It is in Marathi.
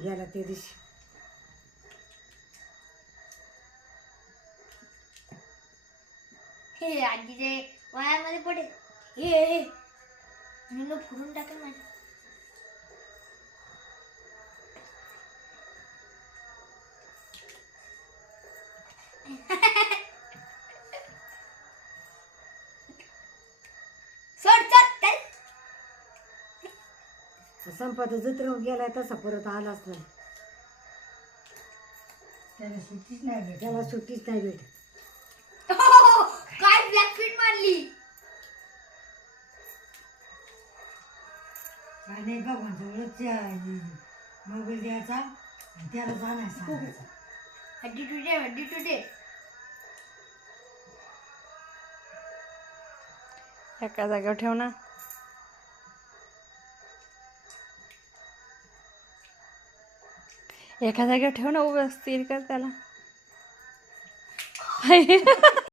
गेला त्या दिवशी. हे आजीचे वयामध्ये पडे हे मी फुडून टाकेल माझ्या. सोड सोड चल. संपात जत्रेहून गेलाय तसा परत आलाच नाही. त्याला सुट्टीच नाही भेटत. त्याला सुट्टीच नाही भेटत. काय ब्लॅकफिट मारली. काय नाही भगवान जवळच मोबाईल द्यायचा आणि त्याला जाणार सांगायचा. हड्डी टुटे हड्डी टुटे. एका जागेवर ठेव ना. एका जागेवर ठेव ना, उभं स्थिर कर त्याला.